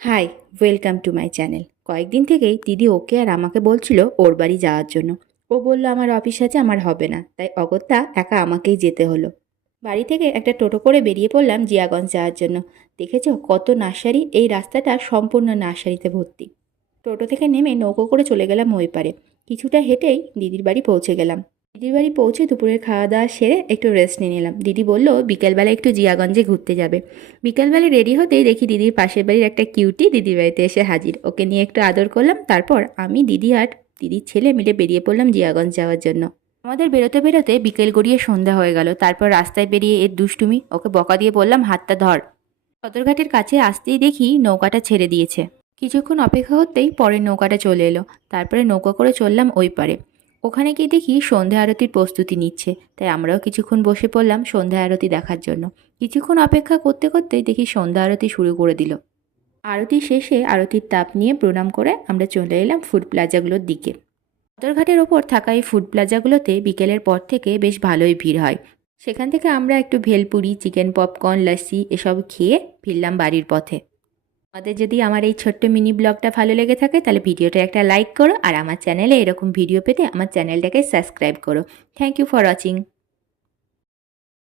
High, welcome to my channel. কয়েকদিন থেকেই দিদি ওকে আর আমাকে বলছিল ওর বাড়ি যাওয়ার জন্য। ও বলল আমার অফিস আছে, আমার হবে না, তাই অগত্যা একা আমাকেই যেতে হলো। বাড়ি থেকে একটা টোটো করে বেরিয়ে পড়লাম জিয়াগঞ্জ যাওয়ার জন্য। দেখেছো কত নার্সারি, এই রাস্তাটা সম্পূর্ণ নার্সারিতে ভর্তি। টোটো থেকে নেমে নৌকো করে চলে গেলাম ওই পারে। কিছুটা হেঁটেই দিদির বাড়ি পৌঁছে গেলাম। দিদির বাড়ি পৌঁছে দুপুরের খাওয়া দাওয়া সেরে একটু রেস্ট নিয়ে নিলাম। দিদি বলল বিকেলবেলা একটু জিয়াগঞ্জে ঘুরতে যাবে। বিকেলবেলা রেডি হতেই দেখি দিদির পাশের বাড়ির একটা কিউটি দিদির বাড়িতে এসে হাজির। ওকে নিয়ে একটু আদর করলাম, তারপর আমি দিদি আর দিদির ছেলে মিলে বেরিয়ে পড়লাম জিয়াগঞ্জ যাওয়ার জন্য। আমাদের বেরোতে বেরোতে বিকেল গড়িয়ে সন্ধ্যা হয়ে গেল। তারপর রাস্তায় বেরিয়ে এর দুষ্টুমি, ওকে বকা দিয়ে বললাম হাতটা ধর। সদরঘাটের কাছে আসতেই দেখি নৌকাটা ছেড়ে দিয়েছে। কিছুক্ষণ অপেক্ষা করতেই পরের নৌকাটা চলে এলো। তারপরে নৌকা করে চললাম ওই পারে। ওখানে গিয়ে দেখি সন্ধে আরতির প্রস্তুতি নিচ্ছে, তাই আমরাও কিছুক্ষণ বসে পড়লাম সন্ধে আরতি দেখার জন্য। কিছুক্ষণ অপেক্ষা করতে করতেই দেখি সন্ধ্যা আরতি শুরু করে দিল। আরতি শেষে আরতির তাপ নিয়ে প্রণাম করে আমরা চলে এলাম ফুড প্লাজাগুলোর দিকে। সদরঘাটের ওপর থাকা এই ফুড প্লাজাগুলোতে বিকেলের পর থেকে বেশ ভালোই ভিড় হয়। সেখান থেকে আমরা একটু ভেলপুরি, চিকেন পপকর্ন, লস্যি এসব খেয়ে ফিরলাম বাড়ির পথে। আমাদের যদি আমার এই ছোট্ট মিনি ব্লগটা ভালো লেগে থাকে তাহলে ভিডিওটা একটা লাইক করো, আর আমার চ্যানেলে এরকম ভিডিও পেতে আমার চ্যানেলটাকে সাবস্ক্রাইব করো। Thank you for watching.